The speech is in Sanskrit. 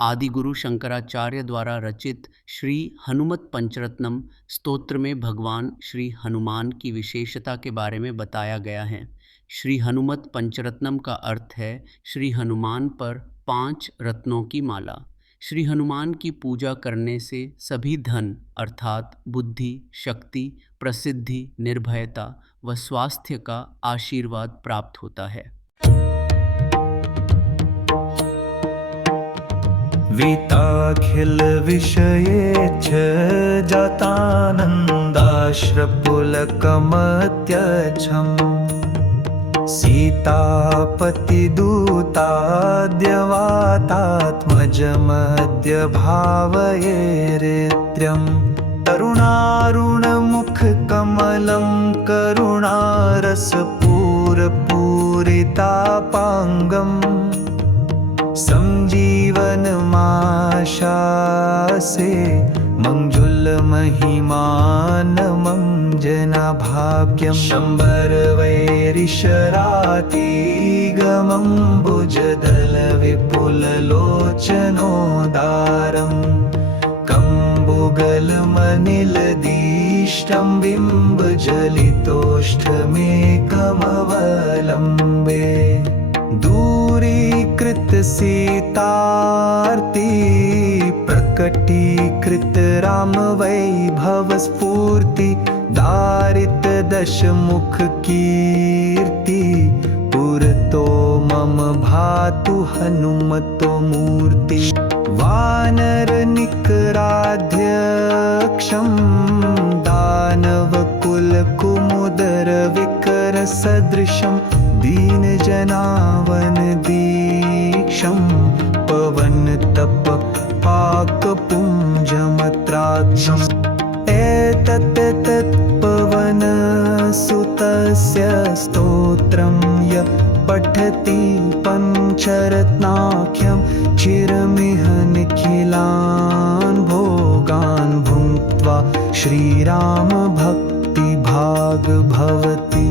आदि गुरु शंकराचार्य द्वारा रचित श्री हनुमत पंचरत्नम स्तोत्र में भगवान श्री हनुमान की विशेषता के बारे में बताया गया है। श्री हनुमत पंचरत्नम का अर्थ है श्री हनुमान पर 5 रत्नों की माला। श्री हनुमान की पूजा करने से सभी धन अर्थात बुद्धि, शक्ति, प्रसिद्धि, निर्भयता व स्वास्थ्य का आशीर्वाद प्राप्त होता है। वीताखिल विषयेच्छ जातानन्दाश्रपुलकमत्यच्छम् सीतापतिदूताद्यवातात्मजमद्य भावयेरित्यं तरुणारुणमुखकमलं करुणारसपूरपूरितापाङ्गम् संजीवनमाशासे मञ्जुलमहिमानमं जनाभाग्यं शम्बरवैरिशरातिगमं भुजदलविपुललोचनोदारं कम्बुगलमनिलदिष्टं बिम्बजलितोष्ठमेकमवलम्बे दूरीकृत सीतार्ति प्रकटीकृत राम वैभव स्फूर्ति दारित दशमुख कीर्ति पुरतो मम भातु हनुमतो मूर्ति वानर निकराध्यक्षं दानवकुल कुमुदर विकर सदृशं दीनजनावन दीक्षं पवनतप पाकपुञ्जमत्राक्षम् एतत् पवनसुतस्य स्तोत्रं यः पठति पञ्चरत्नाख्यं चिरमिह निखिलान् भोगान् भुङ्क्त्वा श्रीराम भक्तिभाग् भवति।